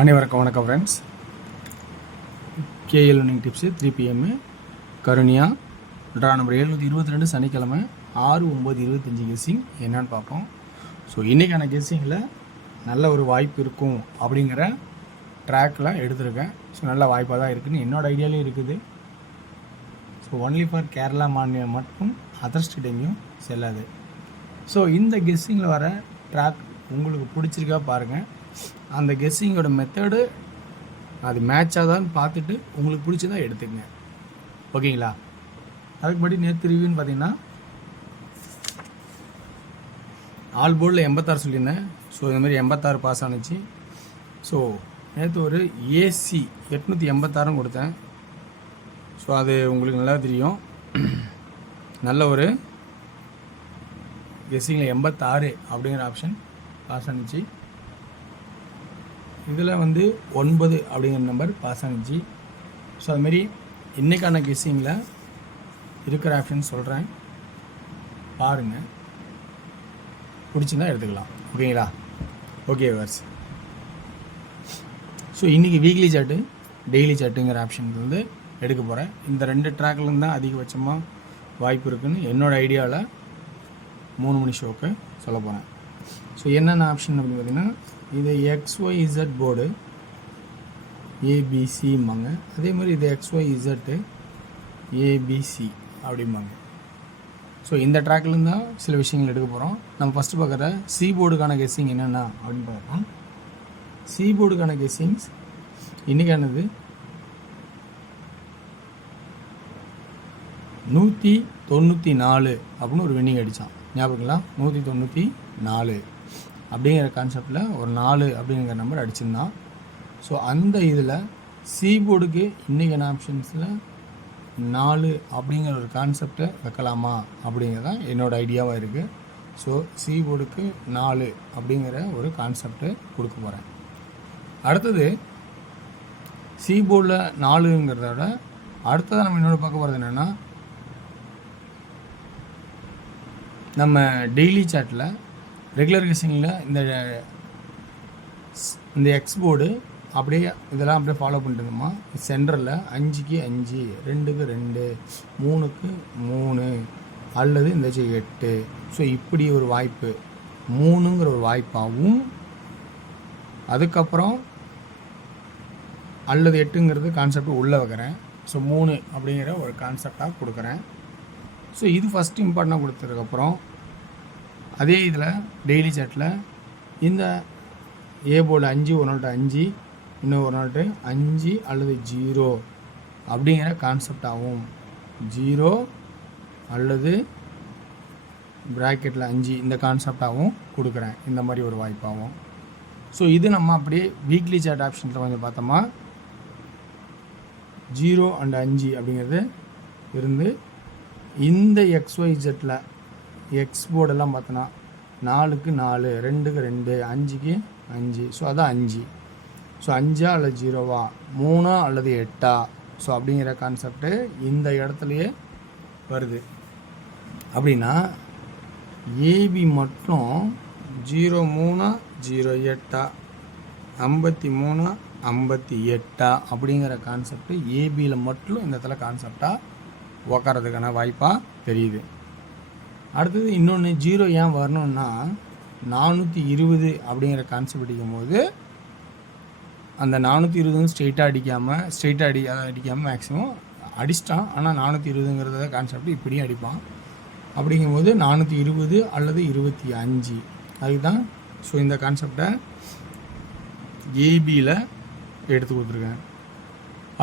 அனைவருக்கும் வணக்கம் friends. KL learning tips 3 PM Karunya draw number 722 சனிக்கிழமை 6/9/25 கெஸ்ஸிங் என்னன்னு பார்ப்போம். ஸோ இன்றைக்கான கெஸ்ஸிங்கில் நல்ல ஒரு வாய்ப்பு இருக்கும் அப்படிங்கிற ட்ராக்கில் எடுத்திருக்கேன். ஸோ நல்ல வாய்ப்பாக தான் இருக்குதுன்னு என்னோடய ஐடியாலேயும் இருக்குது. ஸோ ஒன்லி ஃபார் கேரளா மாநிலம் மட்டும், அதர் ஸ்டேட் எங்கேயும் செல்லாது. ஸோ இந்த கெஸ்ஸிங்கில் வர ட்ராக் உங்களுக்கு பிடிச்சிருக்கா பாருங்கள். அந்த கெஸ்ஸிங்கோட மெத்தடு அது மேட்சாக தான் பார்த்துட்டு உங்களுக்கு பிடிச்சதான் எடுத்துக்கங்க, ஓகேங்களா? அதுக்கு படி நேற்று ரிவ்யூன்னு பார்த்தீங்கன்னா ஆல் போர்டில் 86 சொல்லியிருந்தேன். ஸோ இந்த மாதிரி 86 பாஸ் ஆனிச்சு. ஸோ நேற்று ஒரு ஏசி 886 கொடுத்தேன். ஸோ அது உங்களுக்கு நல்லா தெரியும். நல்ல ஒரு கெஸ்ஸிங்கில் 86 அப்படிங்கிற ஆப்ஷன் பாஸ் ஆனிச்சு. இதில் 9 அப்படிங்கிற நம்பர் பாஸ் ஆனிச்சு. ஸோ அதுமாரி இன்றைக்கான கெஸ்ஸிங்கில் இருக்கிற ஆப்ஷன் சொல்கிறேன், பாருங்கள், பிடிச்சிருந்தா எடுத்துக்கலாம், ஓகேங்களா? ஓகே வர்ஸ். ஸோ இன்றைக்கி வீக்லி சார்ட்டு டெய்லி சார்ட்டுங்கிற ஆப்ஷன் எடுக்க போகிறேன். இந்த 2 ட்ராக்லேருந்து தான் அதிகபட்சமாக வாய்ப்பு இருக்குதுன்னு என்னோடய ஐடியாவில் 3 மணி ஷோக்கு சொல்ல போகிறேன். ஸோ என்னென்ன ஆப்ஷன் அப்படின்னு பார்த்தீங்கன்னா, இது XYZ போர்டு ஏபிசிம்பாங்க. அதே மாதிரி இது XYZ ஏபிசி அப்படிம்பாங்க. ஸோ இந்த ட்ராக்லேருந்து தான் சில விஷயங்கள் எடுக்க போகிறோம். நம்ம ஃபஸ்ட்டு பார்க்குற சி போர்டுக்கான கெஸ்ஸிங் என்னென்னா அப்படின்னு பார்க்கலாம். சி போர்டுக்கான கெஸ்ஸிங்ஸ் இன்றைக்கானது 194 அப்படின்னு ஒரு வின்னிங் அடித்தான், ஞாபகங்களா? 194 அப்படிங்கிற கான்செப்டில் ஒரு 4 அப்படிங்கிற நம்பர் அடிச்சிருந்தான். ஸோ அந்த இதில் சி போர்டுக்கு இன்றைக்கான ஆப்ஷன்ஸில் 4 அப்படிங்கிற ஒரு கான்செப்டை வைக்கலாமா அப்படிங்கிறதான் என்னோடய ஐடியாவாக இருக்குது. ஸோ சி போர்டுக்கு 4 அப்படிங்கிற ஒரு கான்செப்டை கொடுக்க போகிறேன். அடுத்தது சி போர்டில் 4ங்கிறத விட அடுத்ததாக நம்ம என்னோட பார்க்க போகிறது என்னென்னா, நம்ம டெய்லி சாட்டில் ரெகுலர் கெஸ்ஸிங்கில் இந்த எக்ஸ் போர்டு அப்படியே இதெல்லாம் அப்படியே ஃபாலோ பண்ணிட்டுருந்தோமா, சென்டரில் 5க்கு 5, 2க்கு 2, 3க்கு 3 அல்லது இந்த 8. ஸோ இப்படி ஒரு வாய்ப்பு 3ங்கிற ஒரு வாய்ப்பாகவும், அதுக்கப்புறம் அல்லது 8ங்கிறது கான்செப்ட் உள்ளே வைக்கிறேன். ஸோ 3 அப்படிங்கிற ஒரு கான்செப்டாக கொடுக்குறேன். ஸோ இது ஃபஸ்ட்டு இம்பார்ட்டண்டாக கொடுத்ததுக்கப்புறம் அதே இதில் டெய்லி சாட்டில் இந்த ஏ போர்டு 5, ஒரு நாட்டு 5, இன்னும் ஒரு நாட்டு 5 அல்லது 0 அப்படிங்கிற கான்செப்டாகவும், 0 அல்லது ப்ராக்கெட்டில் 5 இந்த கான்செப்டாகவும் கொடுக்குறேன், இந்த மாதிரி ஒரு வாய்ப்பாகவும். ஸோ இது நம்ம அப்படியே வீக்லி சார்ட் ஆப்ஷனில் கொஞ்சம் பார்த்தோமா, 0 அண்ட் 5 அப்படிங்கிறது இருந்து இந்த XYZல எக்ஸ் போர்டெல்லாம் பார்த்தோன்னா 4க்கு 4, 2க்கு 2, 5க்கு 5. ஸோ அதான் 5. ஸோ 5 அல்லது 0வா, 3 அல்லது 8. ஸோ அப்படிங்கிற கான்செப்டு இந்த இடத்துலையே வருது. அப்படின்னா ஏபி மட்டும் 03, 08, 53, 58 அப்படிங்கிற கான்செப்டு ஏபியில் மட்டும் இந்த இடத்துல கான்செப்டாக உக்காரதுக்கான வாய்ப்பாக தெரியுது. அடுத்தது இன்னொன்று 0 ஏன் வரணும்னா, 420 அப்படிங்கிற கான்செப்ட் அடிக்கும் போது அந்த 420 ஸ்ட்ரெயிட்டாக அடிக்காமல் மேக்ஸிமம் அடிச்சிட்டான். ஆனால் 420ங்கிறத கான்செப்ட் இப்படியும் அடிப்பான். அப்படிங்கும்போது 420 அல்லது 25 அதுக்கு தான். ஸோ இந்த கான்செப்டை ஏபியில் எடுத்து கொடுத்துருக்கேன்.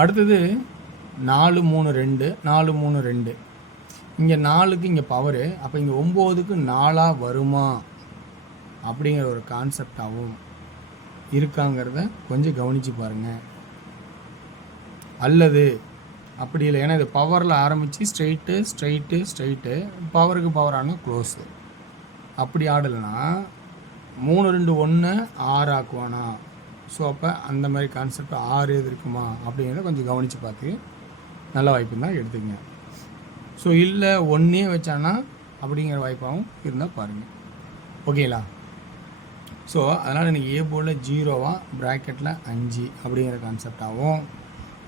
அடுத்தது 4, 3, 2, 4, 3, 2. இங்கே 4க்கு இங்கே பவரு, அப்போ இங்கே 9க்கு 4 வருமா அப்படிங்கிற ஒரு கான்செப்டாகவும் இருக்காங்கிறத கொஞ்சம் கவனித்து பாருங்கள். அல்லது அப்படி இல்லை, ஏன்னா இது பவரில் ஆரம்பித்து ஸ்ட்ரைட்டு பவருக்கு பவரான க்ளோஸு. அப்படி ஆடலைன்னா 3, 2, 1 6 ஆக்குவானா. ஸோ அப்போ அந்த மாதிரி கான்செப்ட் 6 எது இருக்குமா அப்படிங்கிறத கொஞ்சம் கவனித்து பார்த்து நல்ல வாய்ப்பு தான் எடுத்துக்கங்க. ஸோ இல்லை 1 வச்சானா அப்படிங்கிற வாய்ப்பாகவும் இருந்தால் பாருங்கள், ஓகேங்களா? ஸோ அதனால் எனக்கு ஏ போர்டில் 0வா ப்ராக்கெட்டில் 5 அப்படிங்கிற கான்செப்டாகவும்,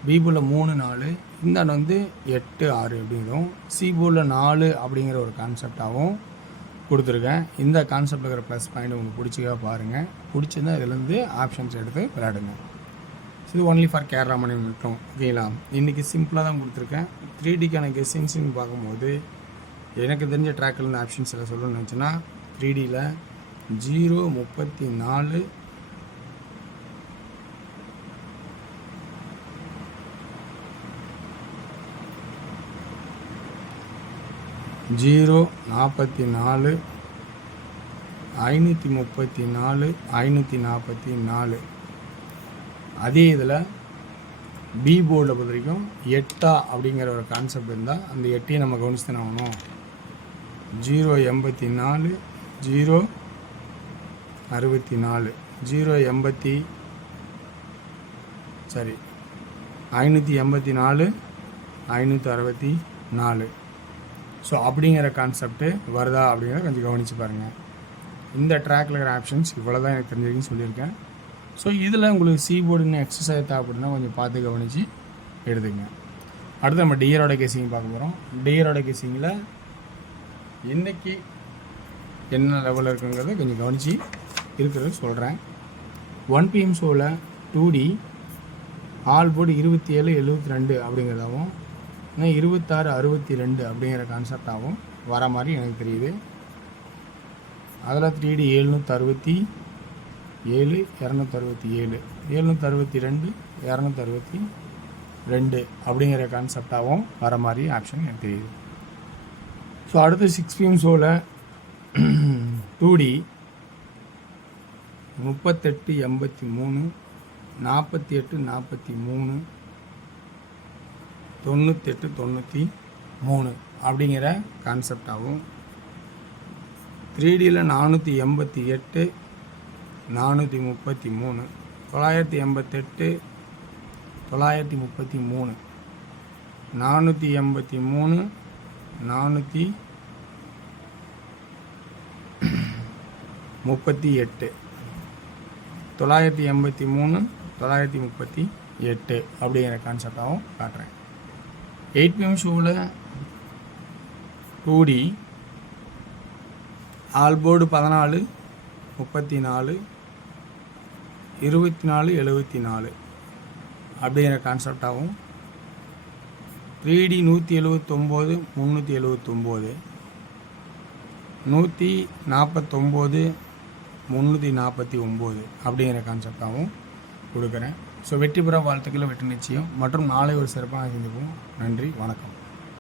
பி போர்டில் 3 4 இந்த வந்து 8 6 அப்படிங்கிறதும், சி போர்டில் 4 அப்படிங்கிற ஒரு கான்செப்டாகவும் கொடுத்துருக்கேன். இந்த கான்செப்ட் இருக்கிற ப்ளஸ் பாயிண்ட் உங்களுக்கு பிடிச்சிக்கா பாருங்கள். பிடிச்சிருந்தா இதுலேருந்து ஆப்ஷன்ஸ் எடுத்து விளையாடுங்க. இது ஒன்லி ஃபார் கேரளா மணி மட்டும், ஓகேங்களா? இன்றைக்கி சிம்பிளாக தான் கொடுத்துருக்கேன். 3Dக்கான கெஸ்ஸிங்ஸ்ன்னு பார்க்கும்போது எனக்கு தெரிஞ்ச ட்ராக்கில் ஆப்ஷன்ஸ் எல்லாம் சொல்லணும்னு நினச்சேன்னா 3Dயில் 0 34 0 44 534 544. அதே இதில் பி போர்டில் பொறுத்த வரைக்கும் 8 அப்படிங்கிற ஒரு கான்செப்ட் இருந்தால் அந்த 8ஐயும் நம்ம கவனிச்சு தானே ஆகணும். 0 84 0 64 0 584 564. ஸோ அப்படிங்கிற கான்செப்ட்டு வருதா அப்படிங்கிறத கொஞ்சம் கவனித்து பாருங்கள். இந்த ட்ராக்கில் இருக்கிற ஆப்ஷன்ஸ் இவ்வளோ தான் எனக்கு தெரிஞ்சிருக்குன்னு சொல்லியிருக்கேன். ஸோ இதில் உங்களுக்கு சி போர்டு இன்னும் எக்ஸசைஸ் தேவைப்படுனா கொஞ்சம் பார்த்து கவனித்து எடுத்துக்கங்க. அடுத்து நம்ம டியரோட கேசிங் பார்க்க போகிறோம். டியரோட கேசிங்கில் இன்றைக்கி என்ன லெவலில் இருக்குங்கிறத கொஞ்சம் கவனித்து இருக்கிறது சொல்கிறேன். 1 PM ஷோவில் 2D ஆல் போர்டு 27 72 அப்படிங்கிறதாகவும், இன்னும் 26 62 அப்படிங்கிற கான்செப்டாகவும் வர மாதிரி எனக்கு தெரியுது. அதில் 3D 767 267 762 262 அப்படிங்கிற கான்செப்டாகவும் வர மாதிரி ஆப்ஷன் எனக்கு தெரியுது. ஸோ அடுத்து 6 PM ஷோவில் 2D 38 83 48 43 98 93 அப்படிங்கிற கான்செப்டாகவும், 3Dயில் 488 433 988 933 483 438 983 938 அப்படிங்கிற கான்செப்டாகவும் காட்டுறேன். 8 PM ஷோவில் 2D ஆல் போர்டு 14 34 24 74 அப்படிங்கிற கான்செப்டாகவும், 3D 179 379 149 349 அப்படிங்கிற கான்செப்டாகவும் கொடுக்குறேன். ஸோ வெற்றி பெற வாழ்த்துக்களை வெற்றி நிச்சயம் மற்றும் நாளை ஒரு சிறப்பாக சந்திப்போம். நன்றி, வணக்கம்.